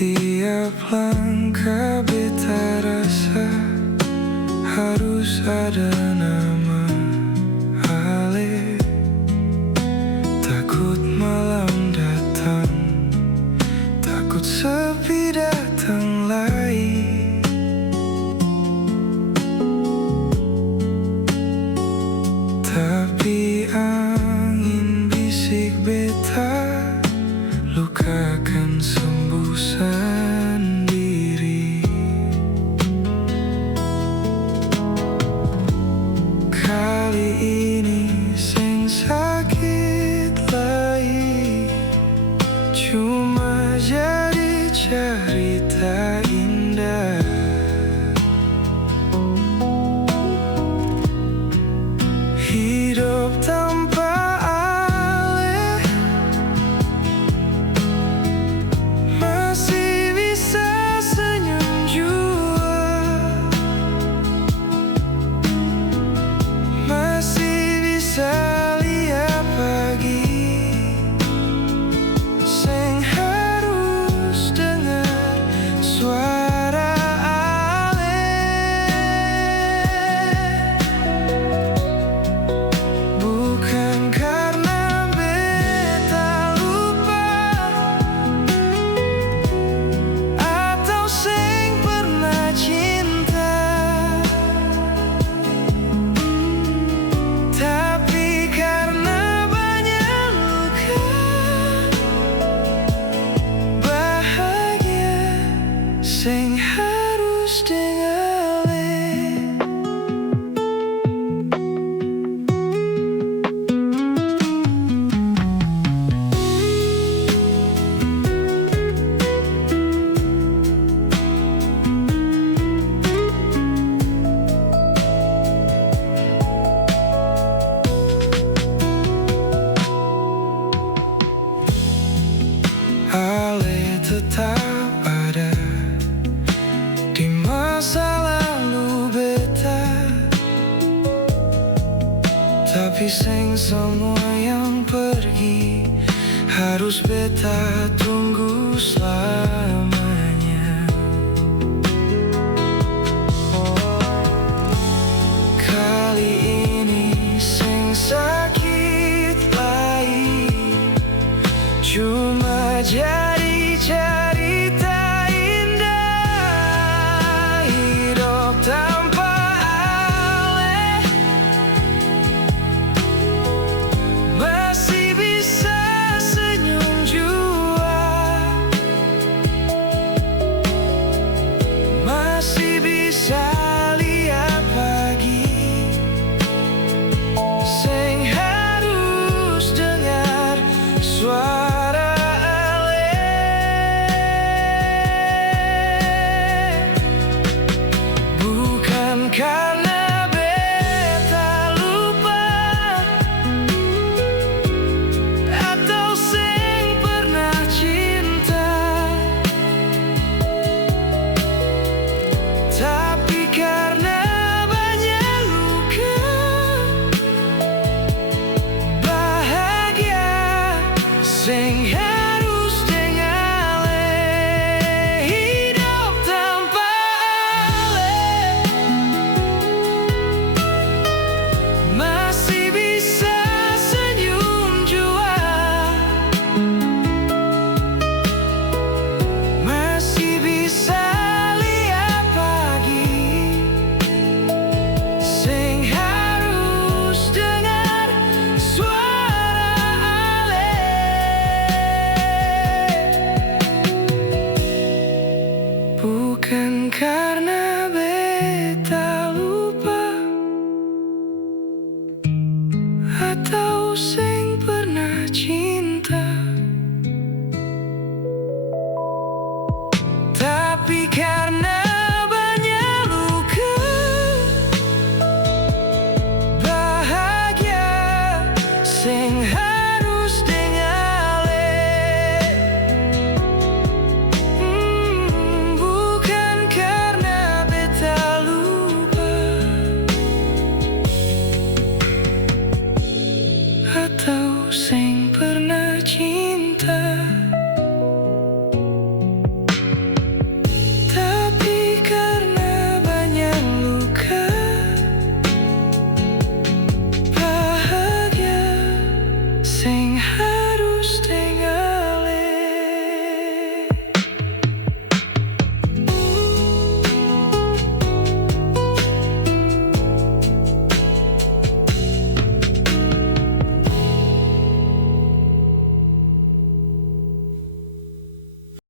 Tiap langkah beta rasa harus ada nama Ale. Takut malam datang, takut sepi datang lagi. Tapi angin bisik beta, luka akan sembuh sendiri. Kali ini sing sakit lagi, cuma jadi cerita indah. Hidup tanpa Ale masih bisa senyum jua, masih bisa lihat pagi. Sing harus dengar suara Ale. Bukan karena beta lupa atau sing pernah cinta, tapi karena banyak luka bahagia sing harus dengar. Ale tetap ada di masa lalu beta, tapi sing semua yang pergi harus beta tunggu selamanya. Kali ini sing sakit lagi, cuma jadi cerita indah. Hidup tanpa Ale masih bisa senyum jua, masih bisa lihat pagi. Sing harus dengar suara karena beta lupa atau sing pernah cinta, tapi karena banyak luka bahagia sing harus dengar. Hidup tanpa masih bisa senyum jua, masih bisa lihat pagi. Sing harus dengar suara Ale. Bukankah